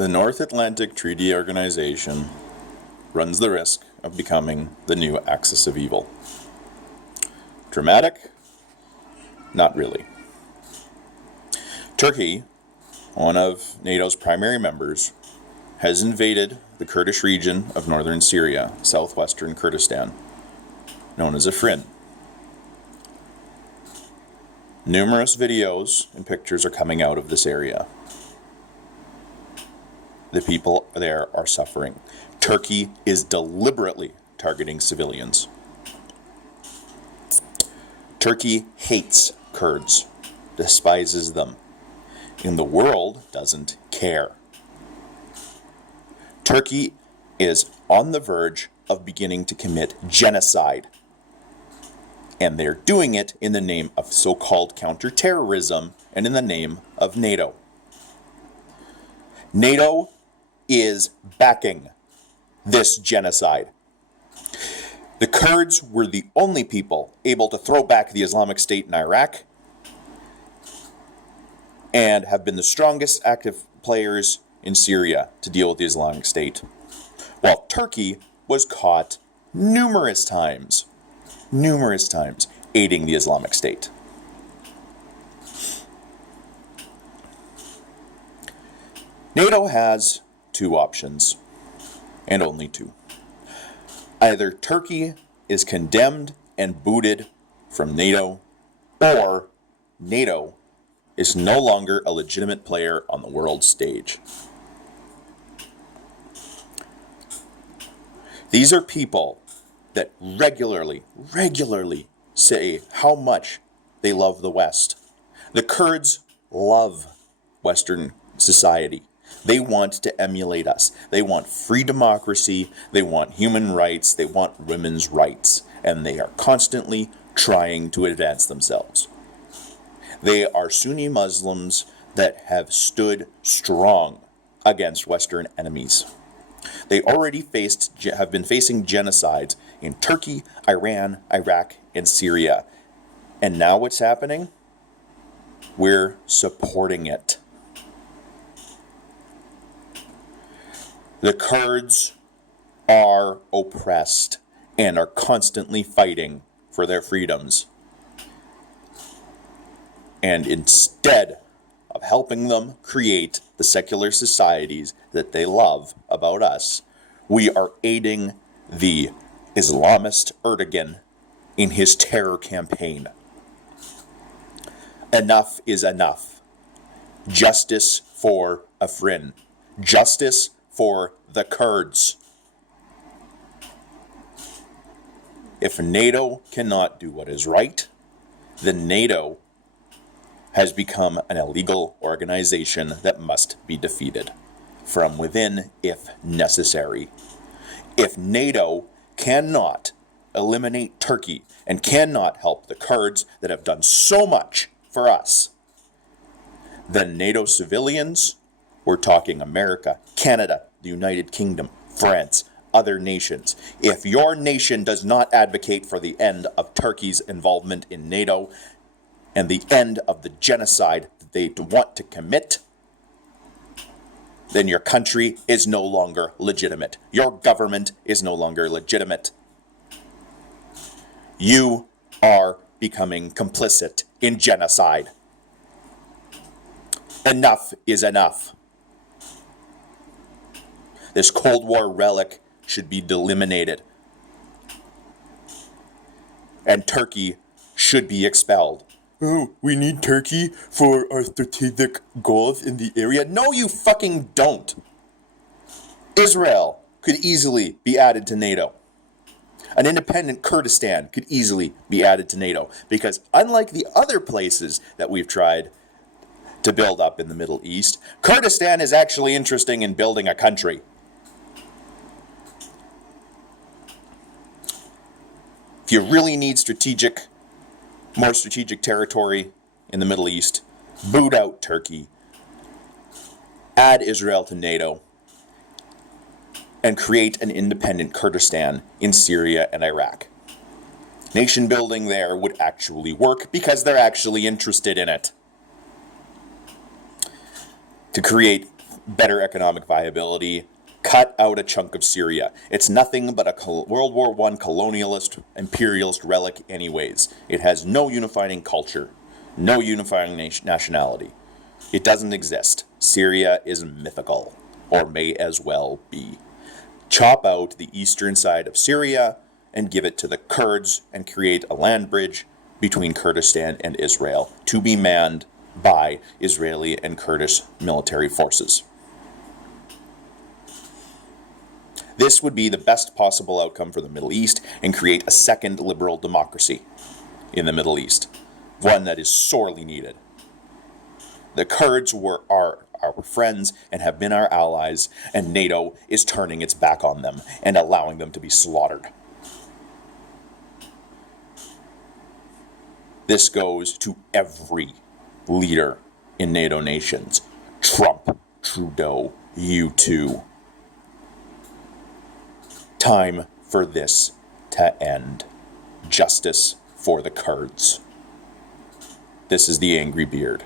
The North Atlantic Treaty Organization runs the risk of becoming the new axis of evil. Dramatic? Not really. Turkey, one of NATO's primary members, has invaded the Kurdish region of northern Syria, southwestern Kurdistan, known as Afrin. Numerous videos and pictures are coming out of this area. The people there are suffering. Turkey is deliberately targeting civilians. Turkey hates Kurds, despises them, and the world doesn't care. Turkey is on the verge of beginning to commit genocide, and they're doing it in the name of so-called counterterrorism and in the name of NATO. NATO is backing this genocide. The Kurds were the only people able to throw back the Islamic State in Iraq and have been the strongest active players in Syria to deal with the Islamic State, while Turkey was caught numerous times aiding the Islamic State. NATO has two options, and only two. Either Turkey is condemned and booted from NATO, or NATO is no longer a legitimate player on the world stage. These are people that regularly say how much they love the West. The Kurds love Western society. They want to emulate us. They want free democracy. They want human rights. They want women's rights. And they are constantly trying to advance themselves. They are Sunni Muslims that have stood strong against Western enemies. They already have been facing genocides in Turkey, Iran, Iraq, and Syria. And now what's happening? We're supporting it. The Kurds are oppressed and are constantly fighting for their freedoms. And instead of helping them create the secular societies that they love about us, we are aiding the Islamist Erdogan in his terror campaign. Enough is enough. Justice for Afrin. Justice for the Kurds. If NATO cannot do what is right, then NATO has become an illegal organization that must be defeated from within if necessary. If NATO cannot eliminate Turkey and cannot help the Kurds that have done so much for us, then NATO civilians, we're talking America, Canada, the United Kingdom, France, other nations. If your nation does not advocate for the end of Turkey's involvement in NATO and the end of the genocide that they want to commit, then your country is no longer legitimate. Your government is no longer legitimate. You are becoming complicit in genocide. Enough is enough. This Cold War relic should be eliminated. And Turkey should be expelled. Oh, we need Turkey for our strategic goals in the area. No, you fucking don't. Israel could easily be added to NATO. An independent Kurdistan could easily be added to NATO. Because unlike the other places that we've tried to build up in the Middle East, Kurdistan is actually interested in building a country. If you really need more strategic territory in the Middle East, boot out Turkey, add Israel to NATO, and create an independent Kurdistan in Syria and Iraq. Nation building there would actually work because they're actually interested in it. To create better economic viability, cut out a chunk of Syria. It's nothing but a World War I colonialist, imperialist relic anyways. It has no unifying culture, no unifying nationality. It doesn't exist. Syria is mythical, or may as well be. Chop out the eastern side of Syria and give it to the Kurds and create a land bridge between Kurdistan and Israel to be manned by Israeli and Kurdish military forces. This would be the best possible outcome for the Middle East and create a second liberal democracy in the Middle East, one that is sorely needed. The Kurds are our friends and have been our allies, and NATO is turning its back on them and allowing them to be slaughtered. This goes to every leader in NATO nations. Trump, Trudeau, you too. Time for this to end. Justice for the Kurds. This is the Angry Beard.